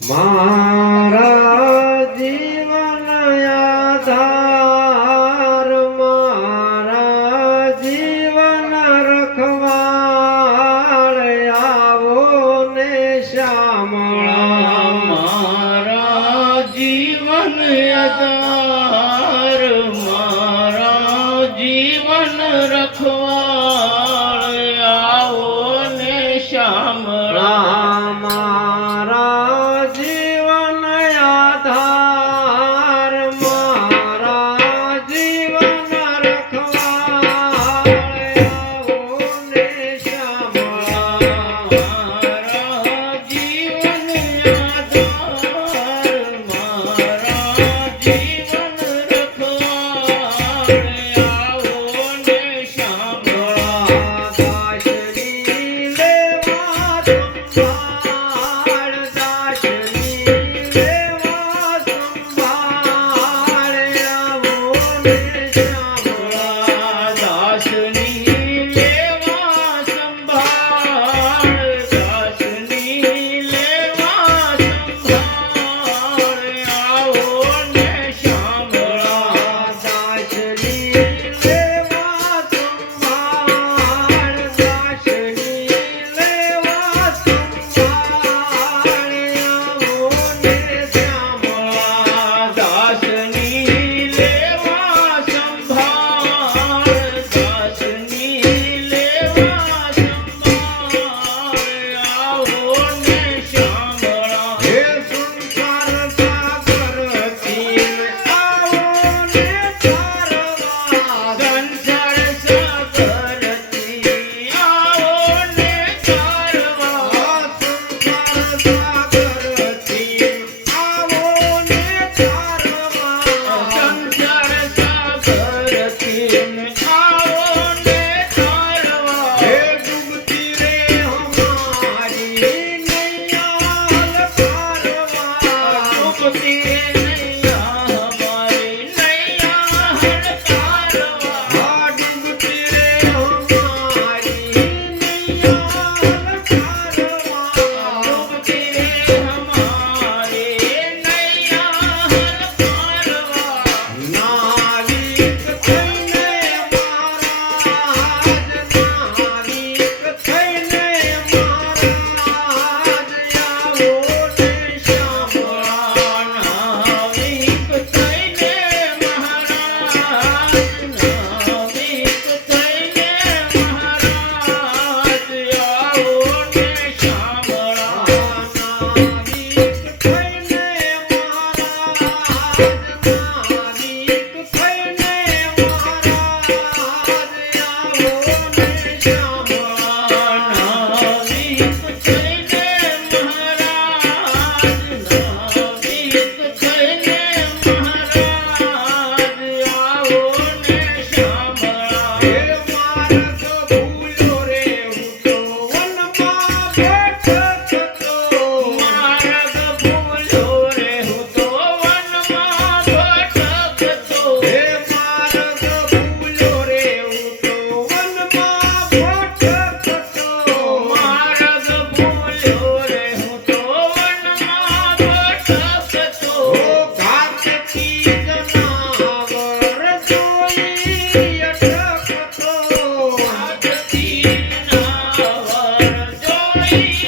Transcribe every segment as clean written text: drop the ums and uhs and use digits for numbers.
મારા જીવન આધાર મારા જીવન રખવાળ આવો ને શ્યામળા મારા જીવન આધાર મારા જીવન રખવાળ આવો ને શ્યામળા મારા જીવન આધાર મારા જીવન રખવાળ આવો ને શ્યામળા મારા જીવન આધાર મારા જીવન રખવાળ આવો ને શ્યામળા દાસની લેવા સંભાળ દાસની લેવા સંભાળ આવો ને શ્યામળા દાસની લેવા સંભાળ દાસની લેવા સંભાળ આવો ને શ્યામળા દાસની લેવા સંભાળ દાસની લેવા સંભાળ આવો ને શ્યામળા દાસની લેવા સંભાળ દાસની લેવા સંભાળ આવો ને શ્યામળા હે સંસાર સાગરથી આવો ને તારવા સંસાર સાગરથી આવો ને તારવા સંસાર સાગરથી આવો ને તારવા સંસાર સાગરથી આવો ને તારવા હે ડૂબતી રે હમારી નૈયા હલકારવા ડૂબતી નૈયા હમારી નૈયા હડકારવા હા ડૂબતી રે હમારી નૈયા હલકારવા ડૂબતી હમારી નૈયા હડકારવા નાવિક થઈને મહારાજ નાવિક થઈને મહારાજ આવો ને શ્યામળા નાવિક થઈને મહારાજ નાવિક થઈને મહારાજ આવો ને શ્યામળા નાવિક થઈને મહારાજ નાવિક થઈને મહારાજ આવો ને શ્યામળા નાવિક થઈને મહારાજ નાવિક થઈને મહારાજ આવો ને શ્યામળા હે માર્ગ ભૂલ્યો રે હું તો વનમાં ભટકતો માર્ગ ભૂલ્યો રે હું તો વનમાં ભટકતો હે માર્ગ ભૂલ્યો રે હું તો વનમાં ભટકતો માર્ગ ભૂલ્યો રે હું તો વનમાં ભટકતો ઓ ઘાતકી જનાવર જોઈ અટકતો આજથી નાવર જોઈ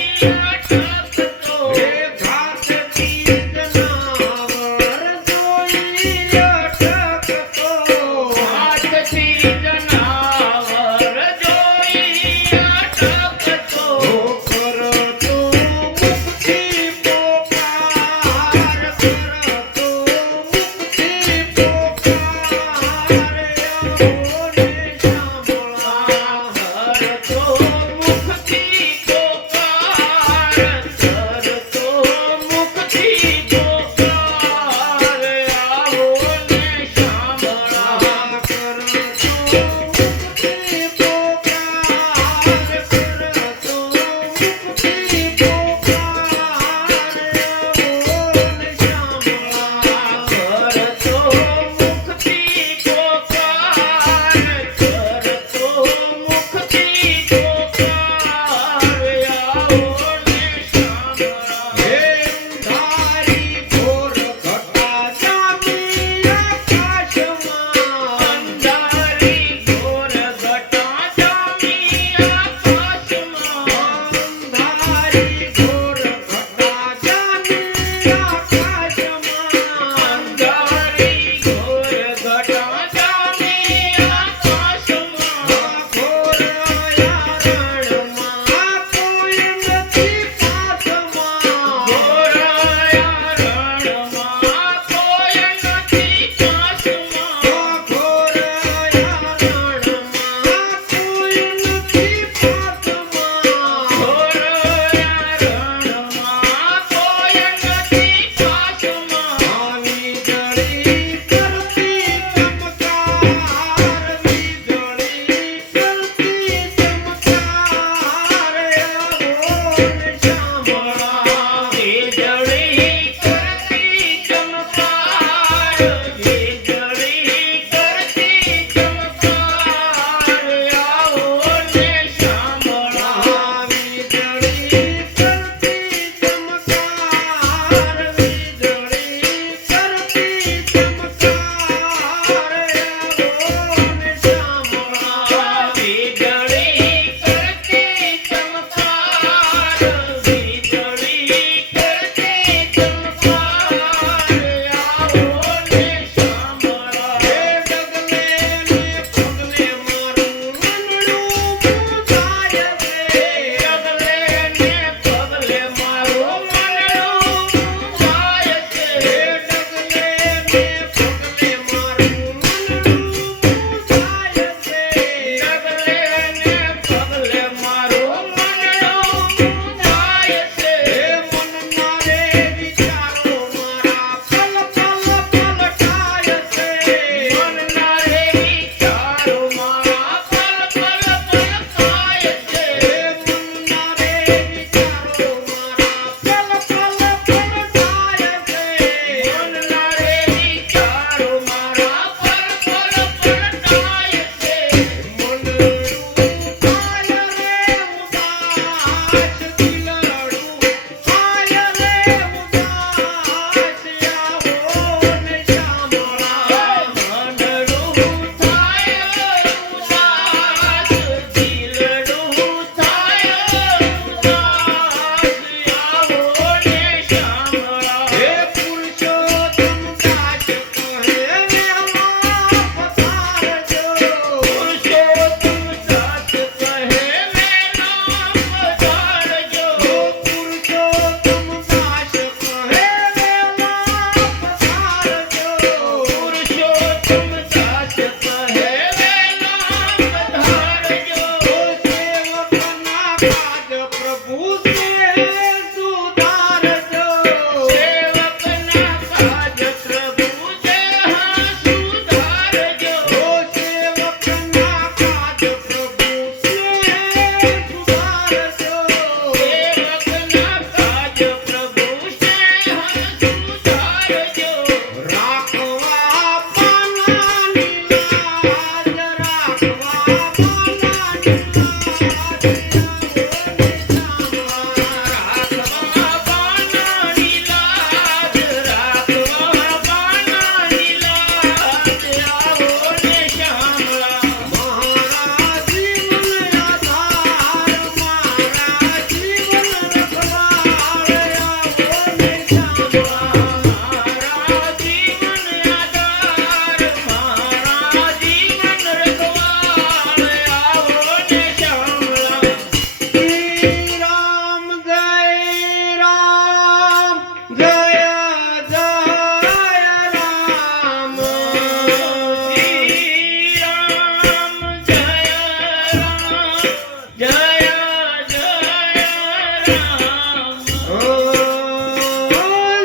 રામ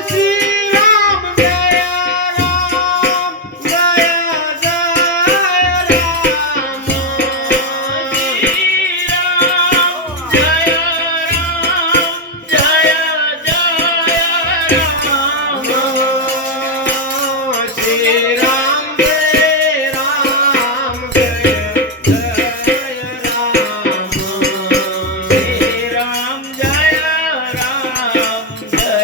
શ્રી રામ જય રામ જય જય રામ શ્રી રામ જય રામ જય જય રામ શ્રી રામ જય રામ જય જય રામ શ્રી રામ જય રામ જય જય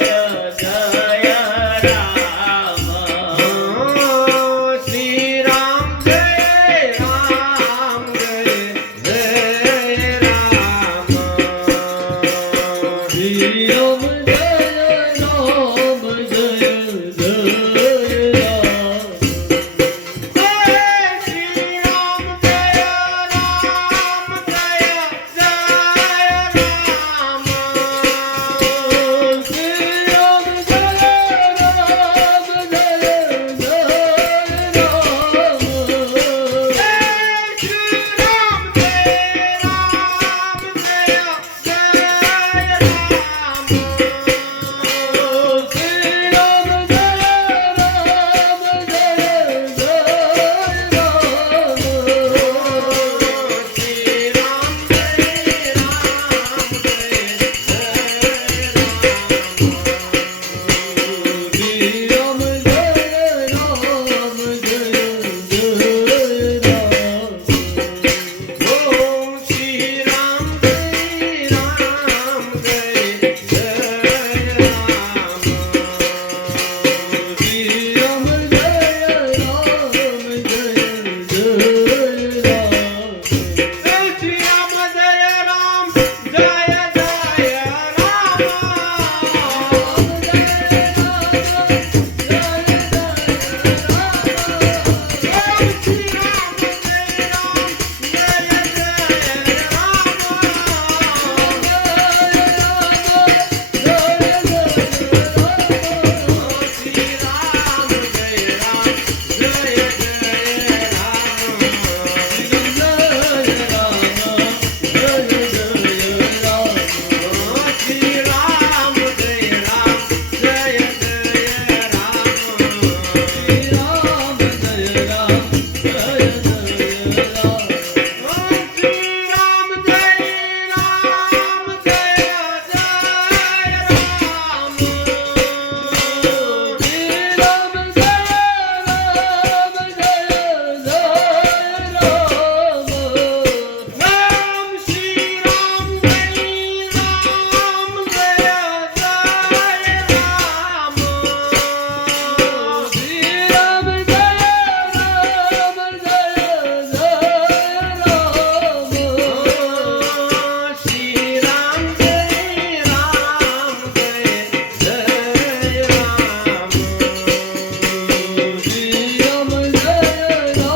રામ શ્રી રામ જય રામ જય જય રામ શ્રી રામ જય રામ જય જય રામ શ્રી રામ જય રામ જય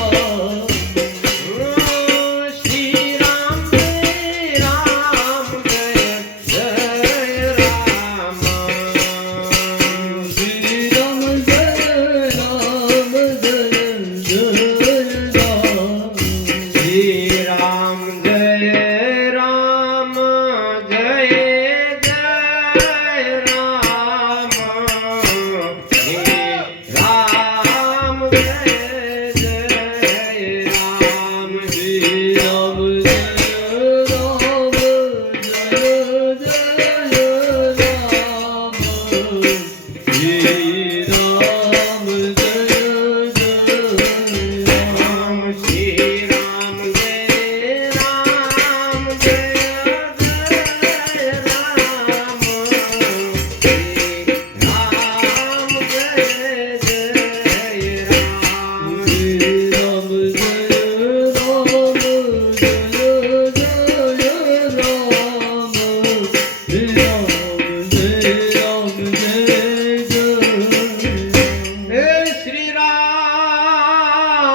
જય રામ શ્રી રામ જય રામ જય જય રામ શ્રી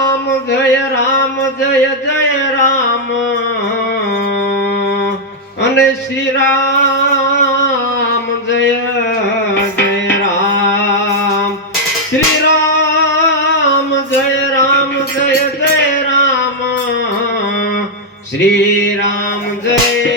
રામ જય રામ જય અને શ્રી રામ જય જય રામ શ્રી રામ જય જય રામ શ્રી રામ જય